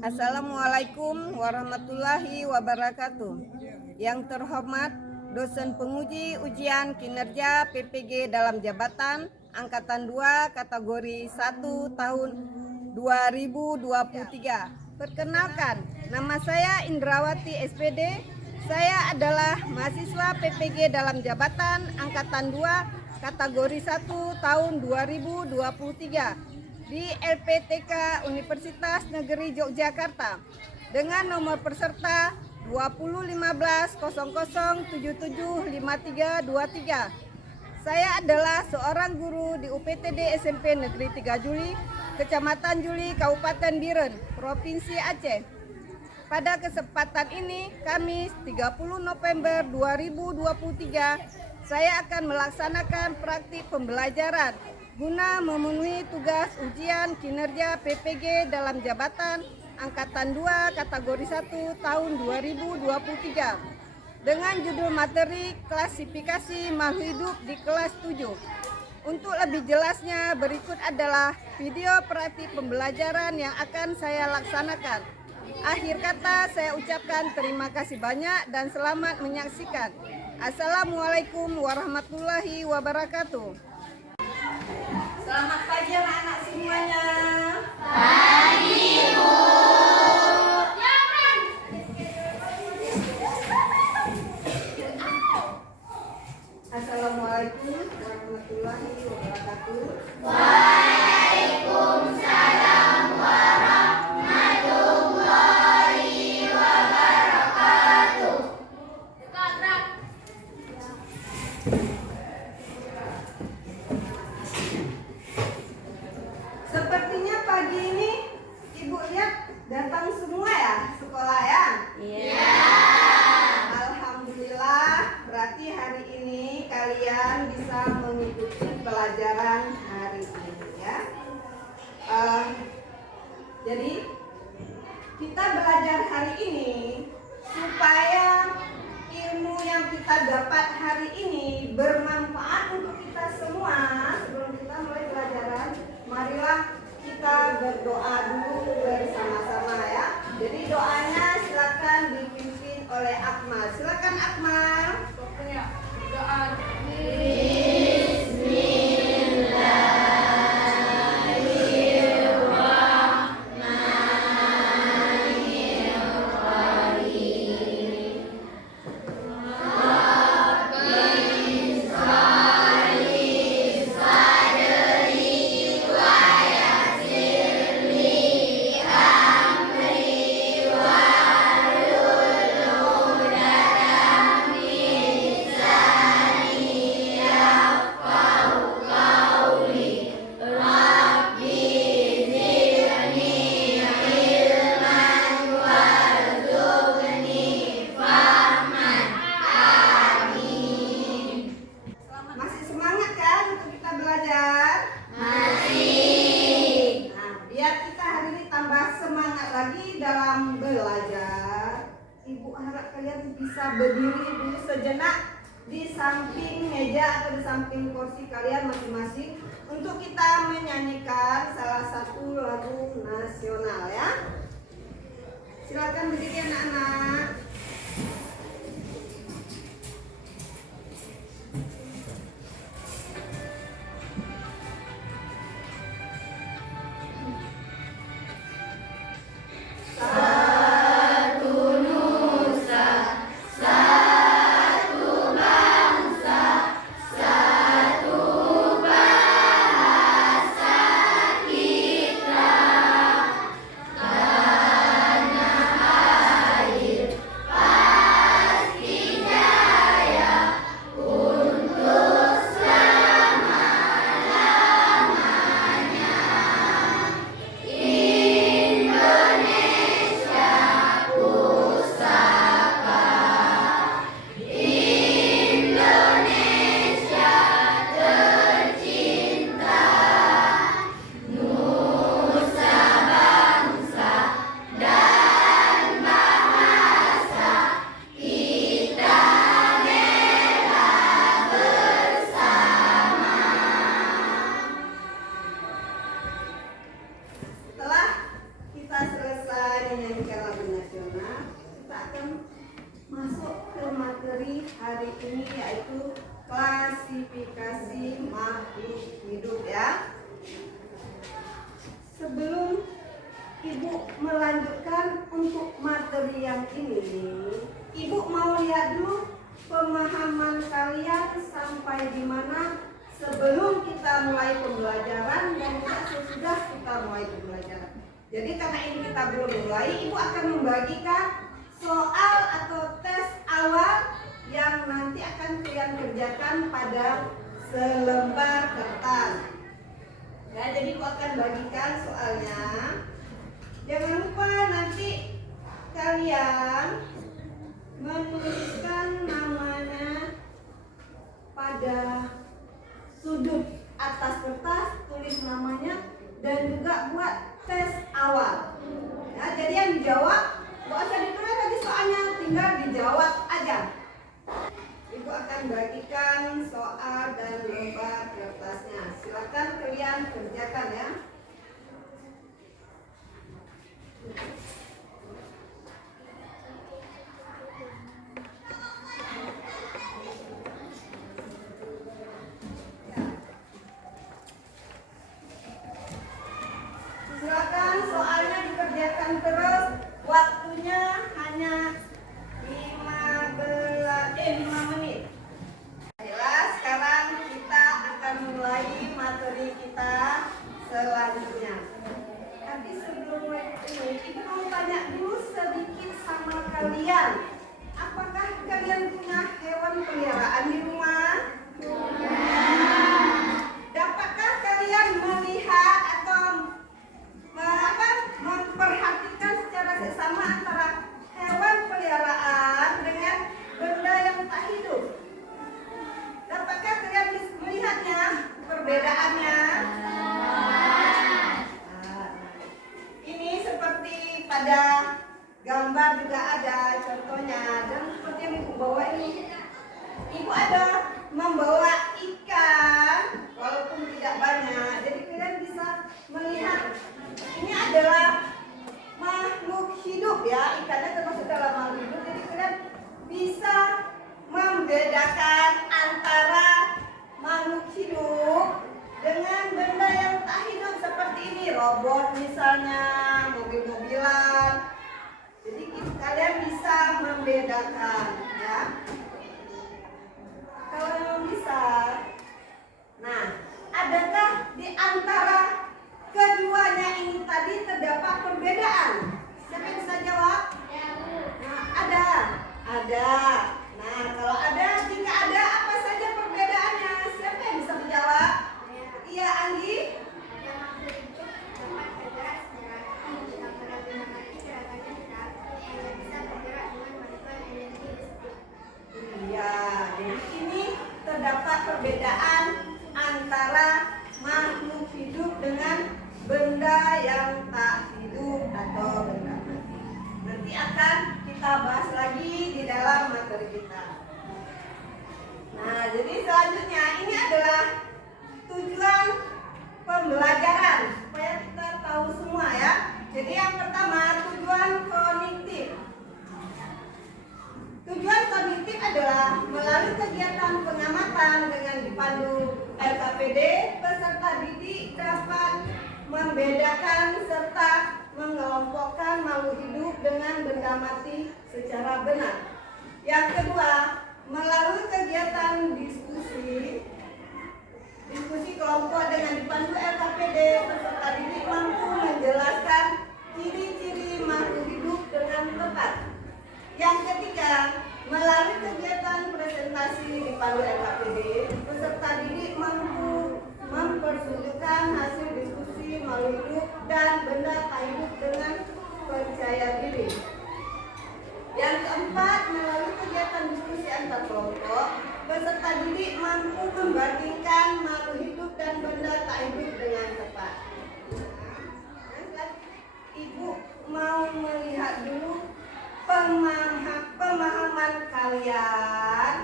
Assalamualaikum warahmatullahi wabarakatuh. Yang terhormat dosen penguji ujian kinerja PPG dalam jabatan Angkatan 2 kategori 1 tahun 2023. Perkenalkan, nama saya Indrawati SPD. Saya adalah mahasiswa PPG dalam jabatan Angkatan 2 kategori 1 tahun 2023 di LPTK Universitas Negeri Yogyakarta dengan nomor peserta 201500775323. Saya adalah seorang guru di UPTD SMP Negeri 3 Juli, Kecamatan Juli, Kabupaten Biren, Provinsi Aceh. Pada kesempatan ini, Kamis 30 November 2023, saya akan melaksanakan praktik pembelajaran guna memenuhi tugas ujian kinerja PPG dalam jabatan Angkatan 2 kategori 1 tahun 2023 dengan judul materi klasifikasi makhluk hidup di kelas 7. Untuk lebih jelasnya, berikut adalah video praktik pembelajaran yang akan saya laksanakan. Akhir kata, saya ucapkan terima kasih banyak dan selamat menyaksikan. Assalamualaikum warahmatullahi wabarakatuh. Selamat pagi anak-anak semuanya. Pagi, Bu. Assalamualaikum warahmatullahi wabarakatuh. Waalaikumsalam warahmatullahi wabarakatuh. Sepertinya pagi ini Ibu lihat datang semua ya sekolah ya? Iya. Alhamdulillah, berarti hari ini kalian bisa mengikuti pelajaran hari ini ya. Jadi kita belajar hari ini supaya ilmu yang kita dapat hari ini bermanfaat untuk kita semua. Sebelum kita mulai pelajaran, marilah kita berdoa dulu bersama-sama ya. Jadi doanya silakan dipimpin oleh Akmal. Silakan Akmal. Doa. Masih semangat kan untuk kita belajar? Masih. Nah, biar kita hari ini tambah semangat lagi dalam belajar, Ibu harap kalian bisa berdiri dulu sejenak di samping meja atau di samping kursi kalian masing-masing untuk kita menyanyikan salah satu lagu nasional ya. Silakan berdiri anak-anak. Tanah air nyanyikan lagu nasional, kita akan masuk ke materi hari ini, yaitu klasifikasi makhluk hidup ya. Sebelum Ibu melanjutkan untuk materi yang ini, Ibu mau lihat dulu pemahaman kalian sampai di mana sebelum kita mulai pembelajaran dan sesudah kita mulai pembelajaran. Jadi karena ini kita belum mulai, Ibu akan membagikan soal atau tes awal yang nanti akan kalian kerjakan pada selembar kertas. Ya, jadi Ibu akan bagikan soalnya. Jangan lupa nanti kalian menuliskan namanya pada sudut atas kertas, tulis namanya dan juga buat tes awal. Ya, jadi yang dijawab nggak usah ditulis lagi soalnya, tinggal dijawab aja. Ibu akan bagikan soal dan lembar kertasnya. Silakan kalian kerjakan ya. Silakan soalnya dikerjakan terus. Waktunya hanya 5 menit. Jelas, sekarang kita akan mulai materi kita selanjutnya. Tapi sebelum ini, Ibu mau tanya dulu sedikit sama kalian. Apakah kalian punya hewan peliharaan di rumah? Dapatkah kalian melihat atau memperhatikan secara seksama antara hewan peliharaan dengan benda yang tak hidup? Dapatkah kalian melihatnya, perbedaannya? Ini seperti pada gambar juga ada contohnya, dan seperti yang Ibu bawa ini, Ibu ada membawa ikan walaupun tidak banyak, jadi kalian bisa melihat ini adalah makhluk hidup ya, ikannya termasuk dalam makhluk hidup, jadi kalian bisa membedakan antara makhluk hidup dengan benda yang tak hidup seperti ini, robot misalnya, mobil-mobilan. Jadi kalian bisa membedakan ya. Kalau belum bisa, nah, adakah di antara keduanya ini tadi terdapat perbedaan? Siapa yang bisa jawab? Nah, ada. Nah, kalau ada, jika ada, apa saja perbedaannya? Siapa yang bisa menjawab? Iya, Anggi? Iya, jadi ini terdapat perbedaan antara makhluk hidup dengan benda yang tak hidup atau benda mati. Nanti akan kita bahas lagi di dalam materi kita. Nah, jadi selanjutnya ini adalah tujuan pembelajaran supaya kita tahu semua ya. Jadi yang pertama, tujuan kognitif. Tujuan kognitif adalah melalui kegiatan pengamatan dengan dipandu LKPD, peserta didik dapat membedakan serta mengelompokkan makhluk hidup dengan benda mati secara benar. Yang kedua, melalui kegiatan diskusi kelompok dengan dipandu LKPD, peserta didik mampu menjelaskan ciri-ciri makhluk hidup dengan tepat. Yang ketiga, melalui kegiatan presentasi dipandu LKPD, peserta didik mampu mempertunjukkan hasil diskusi makhluk hidup dan benda tak hidup dengan percaya diri. Yang keempat, melalui kegiatan diskusi antar kelompok, peserta didik mampu membandingkan makhluk hidup dan benda tak hidup dengan tepat. Ibu mau melihat dulu pemahaman kalian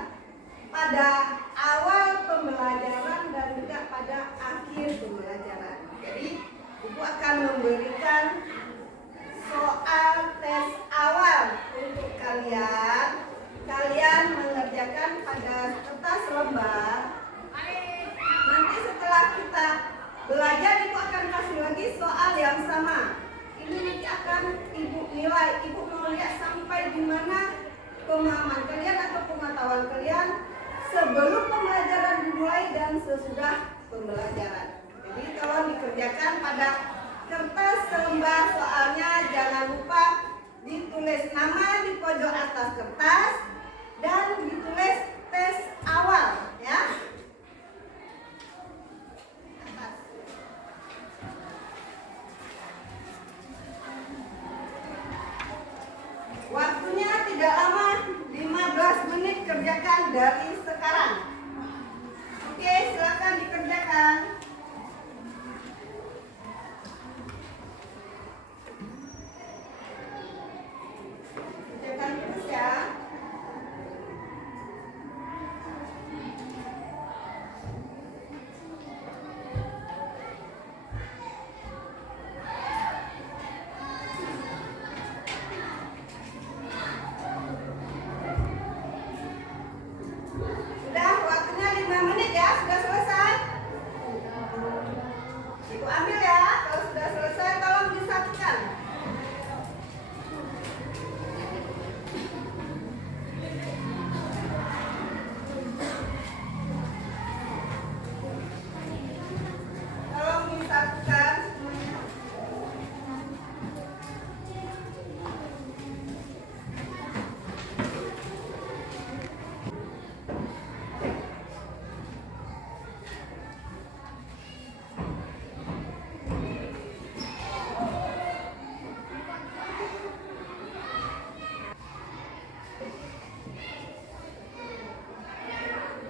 pada awal pembelajaran dan juga pada akhir pembelajaran. Jadi, Ibu akan memberikan soal akan ibu nilai. Ibu mau lihat sampai di mana pemahaman kalian atau pengetahuan kalian sebelum pembelajaran dimulai dan sesudah pembelajaran. Jadi kalau dikerjakan pada kertas selembar soalnya jangan lupa ditulis nama di pojok atas kertas dan ditulis tes awal ya. Waktunya tidak lama, 15 menit kerjakan dari sekarang. Oke, silakan dikerjakan. Kerjakan terus ya. Sudah, waktunya 5 menit ya, sudah selesai. Ibu ambil ya, kalau sudah selesai tolong disatukan. Tolong disatukan semuanya.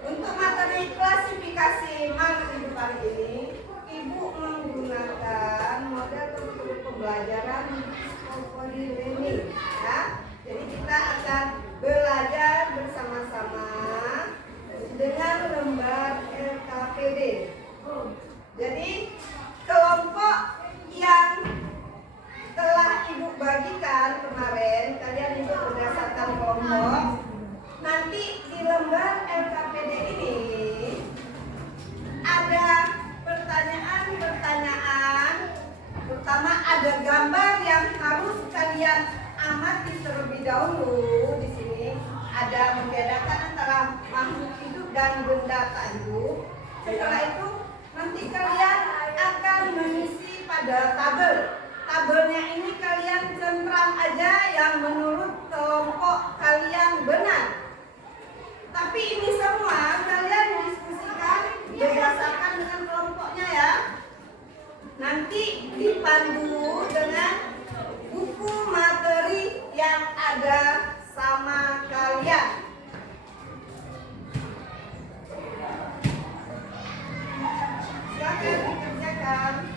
Untuk materi klasifikasi makna hidup hari ini, Ibu menggunakan model untuk pembelajaran discovery learning ya. Jadi kita akan belajar bersama-sama dengan lembar LKPD. Jadi kelompok yang telah Ibu bagikan kemarin, kalian itu berdasarkan kelompok. Nanti di lembar LKPD ini ada pertanyaan-pertanyaan, terutama ada gambar yang harus kalian amati terlebih dahulu. Di sini ada membedakan antara makhluk hidup dan benda tak hidup. Setelah itu nanti kalian akan mengisi pada tabel. Tabelnya ini kalian centang aja yang menurut kelompok kalian benar. Tapi ini semua kalian diskusikan berdasarkan dengan kelompoknya ya. Nanti dipandu dengan buku materi yang ada sama kalian. Silakan dikerjakan.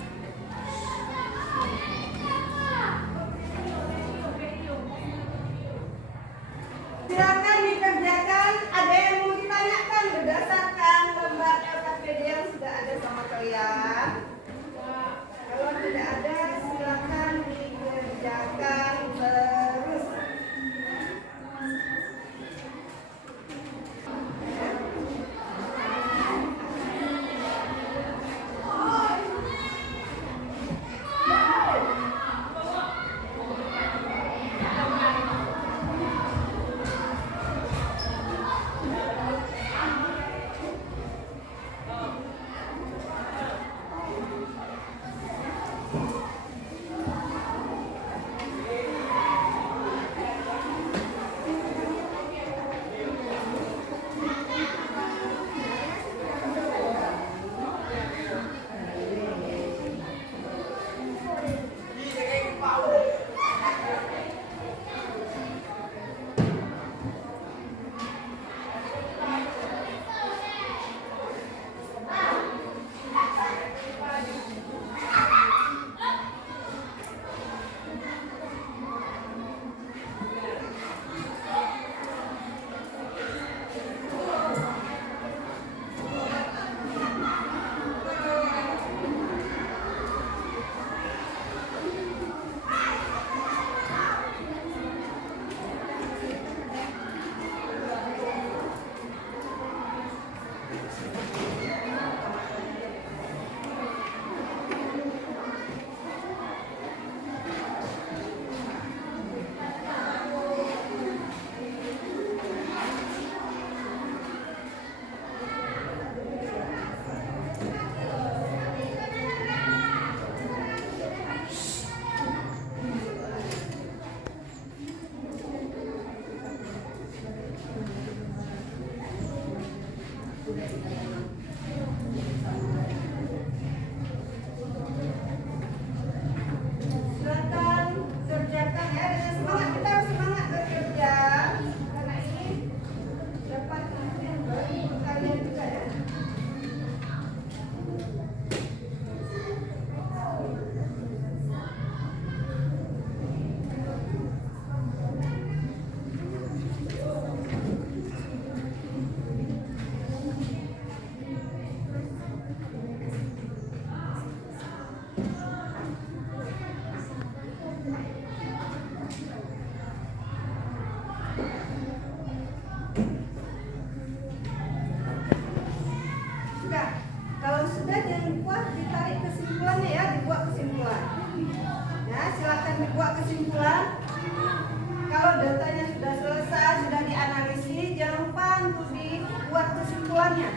datanya sudah selesai, sudah dianalisis, jangan lupa untuk dibuat kesimpulannya.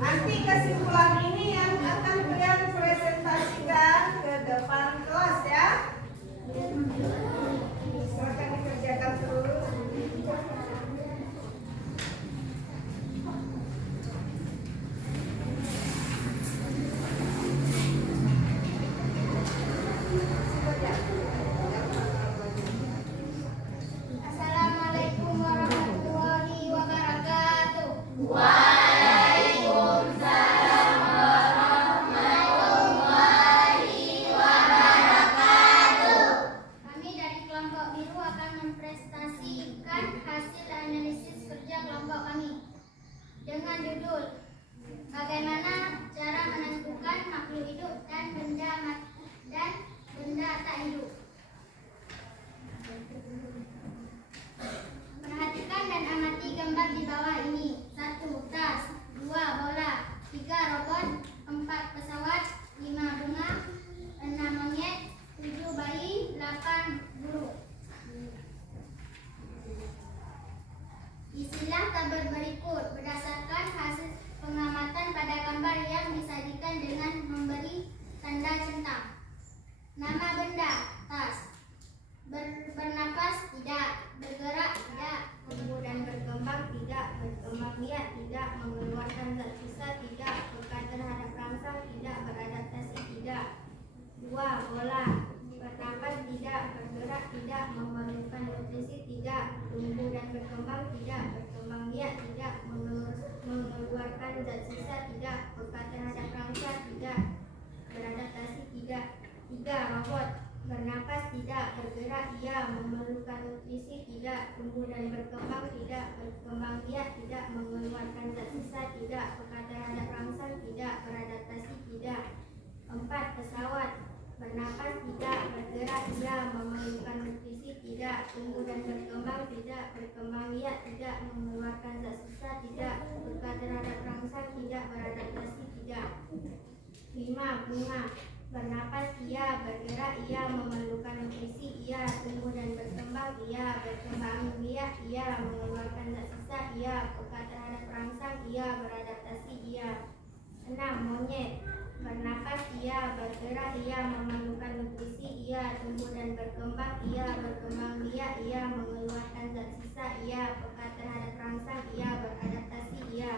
Nanti kesimpulan ini yang akan kalian presentasikan ke depan kelas ya. Silakan dikerjakan terus. Assalamualaikum warahmatullahi wabarakatuh. Kami dari kelompok biru akan mempresentasikan hasil analisis kerja kelompok kami dengan judul bagaimana cara menentukan makhluk hidup dan benda tak hidup. Perhatikan dan amati gambar di bawah ini. 1. Tas, 2. bola, 3. robot, 4. pesawat, 5. bunga, 6. monyet, 7. bayi, 8. burung. Isilah tabel berikut berdasarkan hasil pengamatan pada gambar yang disajikan dengan memberi tanda centang. Nama benda, tas. Bernapas, tidak. Bergerak, tidak. Tumbuh dan berkembang, tidak. Berkembang biak, tidak. Mengeluarkan zat sisa, tidak. Peka terhadap rangsang, tidak. Beradaptasi, tidak. 2. bola. Bernapas, tidak. Bergerak, tidak. Memerlukan nutrisi, tidak. Tumbuh dan berkembang, tidak. Berkembang biak, tidak. Mengeluarkan zat sisa, tidak. Peka terhadap rangsang, tidak. Beradaptasi, tidak. 3. robot. Bernapas, tidak. Bergerak, iya. Memerlukan nutrisi, tidak. Tumbuh dan berkembang, tidak. Berkembang biak, tidak. Mengeluarkan zat sisa, tidak. Peka terhadap rangsang, tidak. Beradaptasi, tidak. 4. pesawat. Bernapas, tidak. Bergerak, iya. Memerlukan nutrisi, tidak. Tumbuh dan berkembang, tidak. Berkembang biak, tidak. Mengeluarkan zat sisa, tidak. Peka terhadap rangsang, tidak. Beradaptasi, tidak. 5. bunga. Bernapas, iya. Bergerak, iya. Memerlukan nutrisi, iya. Tumbuh dan berkembang, iya. Berkembang biak, iya. Mengeluarkan zat sisa, iya. Peka terhadap rangsang, iya. Beradaptasi, iya. 6. monyet. Bernapas, iya. Bergerak, iya. Memerlukan nutrisi, iya. Tumbuh dan berkembang, iya. Berkembang biak, iya. Mengeluarkan zat sisa, iya. Peka terhadap rangsang, iya. Beradaptasi, iya.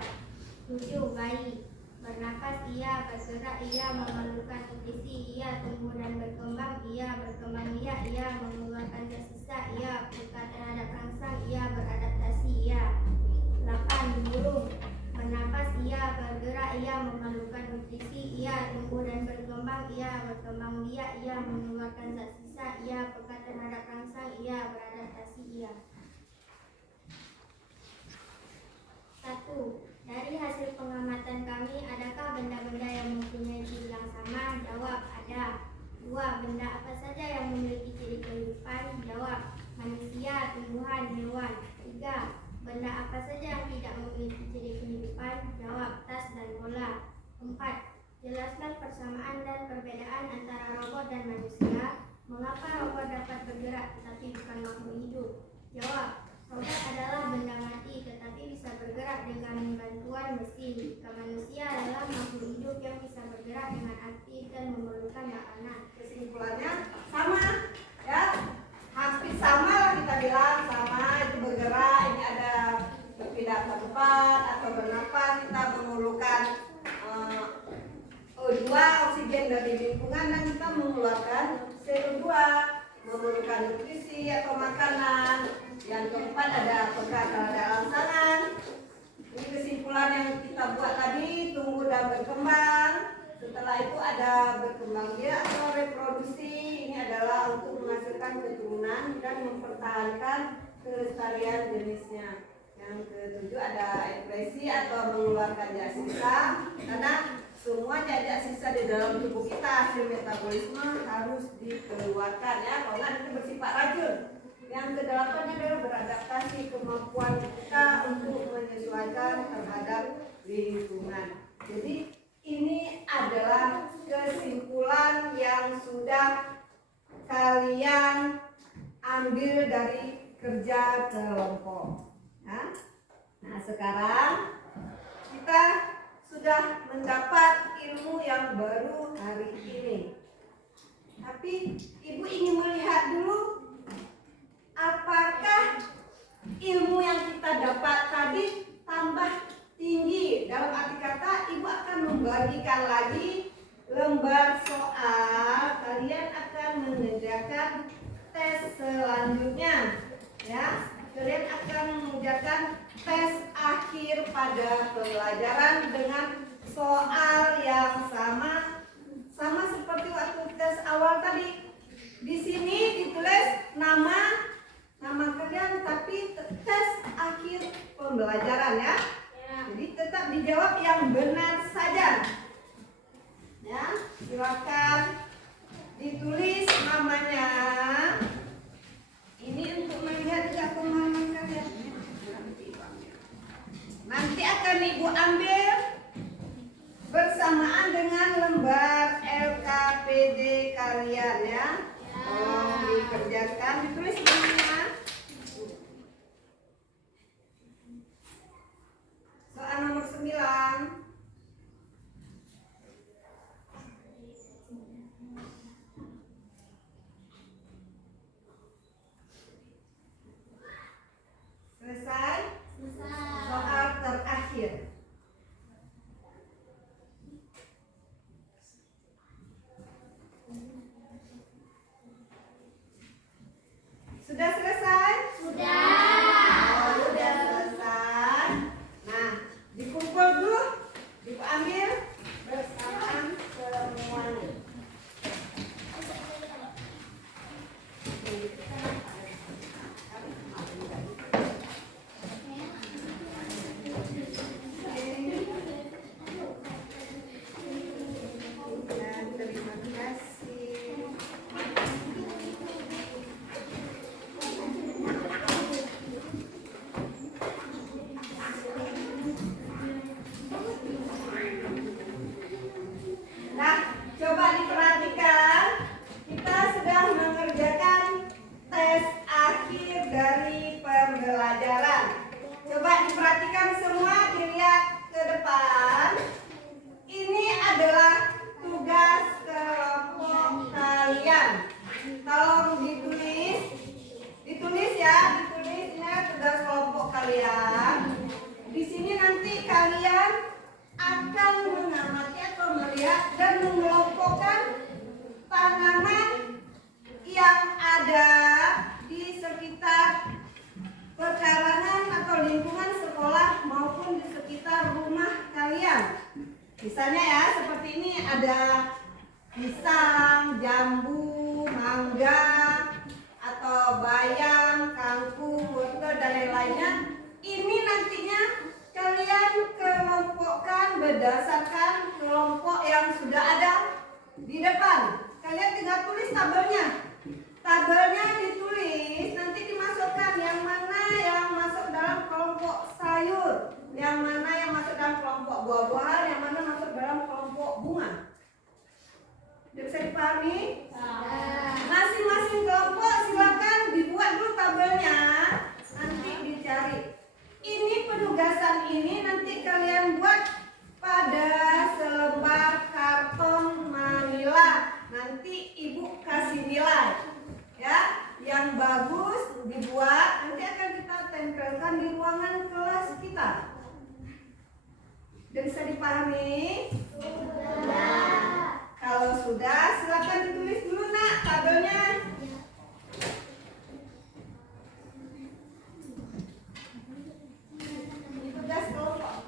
7. bayi. Bernapas, iya. Bergerak, iya. Memerlukan nutrisi, iya. Tumbuh dan berkembang, iya. Berkembang biak, iya. Mengeluarkan zat sisa, iya. Peka terhadap rangsang, iya. Beradaptasi, iya. 8. burung. Bernapas, iya. Bergerak, iya. Memerlukan nutrisi, iya. Tumbuh dan berkembang, iya. Berkembang biak, iya. Mengeluarkan zat sisa, iya. Peka terhadap rangsang, iya. Beradaptasi, iya. 1. Dari hasil pengamatan kami, adakah benda-benda yang mempunyai ciri yang sama? Jawab, ada. 2. Benda apa saja yang memiliki ciri kehidupan? Jawab, manusia, tumbuhan, hewan. 3. Benda apa saja yang tidak memiliki ciri kehidupan? Jawab, tas dan bola. 4. Jelaskan persamaan dan perbedaan antara robot dan manusia. Mengapa robot dapat bergerak tetapi bukan makhluk hidup? Jawab, robot adalah benda mati tetapi bisa bergerak dengan bantuan mesin. Jika manusia adalah makhluk hidup yang bisa bergerak dengan aktif dan memerlukan makanan. Kesimpulannya sama ya, hampir sama lah kita bilang, sama itu bergerak, ini ada berpindah ke tempat atau bernapas, kita memerlukan O2, oksigen dari lingkungan, dan kita mengeluarkan CO2, memerlukan nutrisi atau makanan. Yang keempat ada peka terhadap rangsangan. Ini kesimpulan yang kita buat tadi, tumbuh dan berkembang. Setelah itu ada berkembang biak atau reproduksi. Ini adalah untuk menghasilkan keturunan dan mempertahankan kelestarian jenisnya. Yang ketujuh ada ekspresi atau mengeluarkan zat sisa, karena semua zat sisa di dalam tubuh kita hasil metabolisme harus dikeluarkan ya, kalau nggak itu bersifat racun. Yang kedelapan adalah beradaptasi, kemampuan kita untuk menyesuaikan terhadap lingkungan. Jadi ini adalah kesimpulan yang sudah kalian ambil ambil dari kerja kelompok. Ya. Nah, sekarang kita sudah mendapat ilmu yang baru hari ini. Tapi Ibu ingin melihat dulu apakah ilmu yang kita dapat tadi tambah tinggi. Dalam arti kata, Ibu akan membagikan lagi lembar soal. Kalian akan mengerjakan tes selanjutnya. Ya, kalian akan mengerjakan tes akhir pada pembelajaran dengan soal yang sama seperti waktu tes awal tadi. Di sini ditulis nama kalian, tapi tes akhir pembelajaran ya. Jadi tetap dijawab yang benar saja. Ya, silakan ditulis namanya. Ini untuk melihat juga pemahaman kalian. Nanti akan Ibu ambil bersamaan dengan lembar LKPD kalian ya. Tolong dikerjakan, ditulis namanya. Soal nomor 9. Selesai? Soal terakhir. Sudah selesai? Sudah. Oh, sudah selesai. Nah, dikumpul dulu. Ibu ambil bersamaan semuanya. Dan terima kasih. Nah, coba diperhatikan, kita sudah mengerjakan tes akhir dari pembelajaran. Coba diperhatikan semua, dilihat ke depan. Ini adalah tugas kelompok kalian. Tolong ditulis ya, ditulis ini tugas kelompok kalian. Di sini nanti kalian akan mengamati atau melihat dan mengelompokkan tanaman yang ada di sekitar perkarangan atau lingkungan sekolah maupun di sekitar rumah kalian. Misalnya ya, seperti ini ada pisang, jambu, mangga, atau bayam, kangkung, wortel, dan lain-lainnya. Ini nantinya kalian kelompokkan berdasarkan kelompok yang sudah ada di depan. Kalian tinggal tulis tabelnya. Tabelnya ditulis, nanti dimasukkan yang mana yang masuk dalam kelompok sayur, yang mana yang masuk dalam kelompok buah-buahan, yang mana masuk dalam kelompok bunga. Bisa dipahami? Masing-masing kelompok silakan dibuat dulu tabelnya, nanti dicari. Ini penugasan ini nanti kalian buat pada selembar karton manila. Nanti Ibu kasih nilai. Ya, yang bagus dibuat, nanti akan kita tempelkan di ruangan kelas kita. Dan bisa dipahami? Sudah. Kalau sudah, silakan ditulis dulu nak tabelnya. Ini tugas kelompok.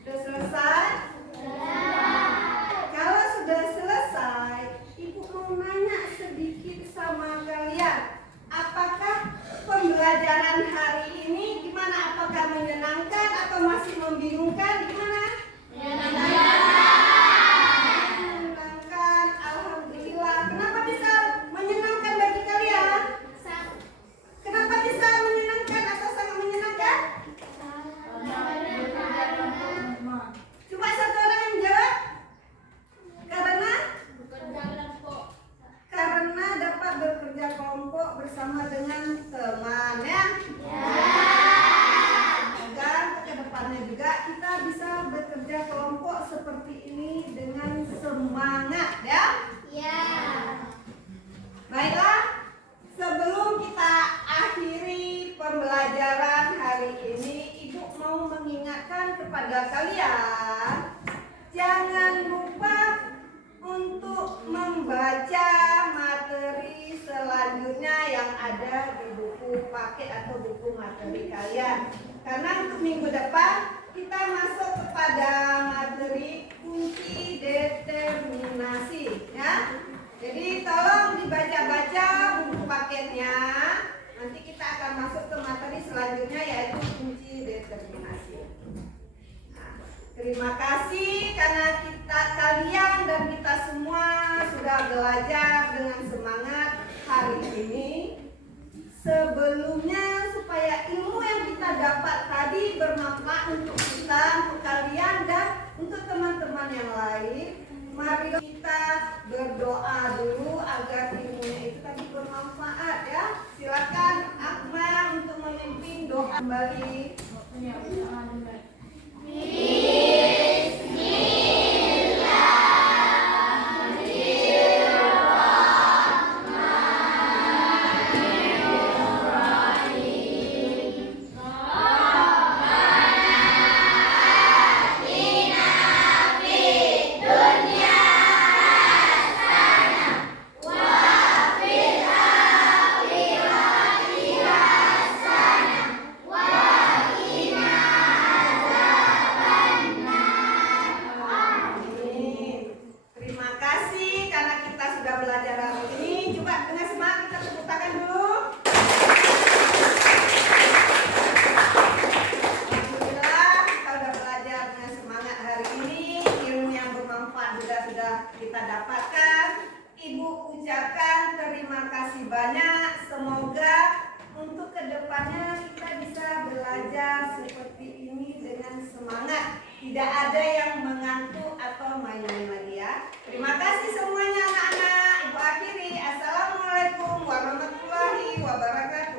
Sudah selesai? Kalau sudah selesai, Ibu mau nanya sedikit sama kalian. Apakah pembelajaran hari ini gimana? Apakah menyenangkan atau masih membingungkan? Gimana? Menyenangkan. Alhamdulillah. Kenapa bisa menyenangkan bagi kalian? Kenapa bisa menyenangkan atau sangat menyenangkan? bekerja kelompok seperti ini dengan semangat ya. Ya. Baiklah, sebelum kita akhiri pembelajaran hari ini, Ibu mau mengingatkan kepada kalian, jangan lupa untuk membaca materi selanjutnya yang ada di buku paket atau buku materi kalian. Karena untuk minggu depan kita masuk kepada materi kunci determinasi ya. Jadi tolong dibaca-baca buku paketnya. Nanti kita akan masuk ke materi selanjutnya yaitu kunci determinasi. Nah, terima kasih karena kalian dan kita semua sudah belajar dengan semangat hari ini. Sebelumnya supaya ilmu yang kita dapat tadi bermanfaat untuk kita, untuk kalian dan untuk teman-teman yang lain, mari kita berdoa dulu agar ilmunya itu tadi bermanfaat ya. Silakan Akmal untuk memimpin doa kembali. Kita dapatkan. Ibu ucapkan terima kasih banyak. Semoga untuk kedepannya kita bisa belajar seperti ini dengan semangat. Tidak ada yang mengantuk atau main-main lagi ya. Terima kasih semuanya anak-anak. Ibu akhiri. Assalamualaikum warahmatullahi wabarakatuh.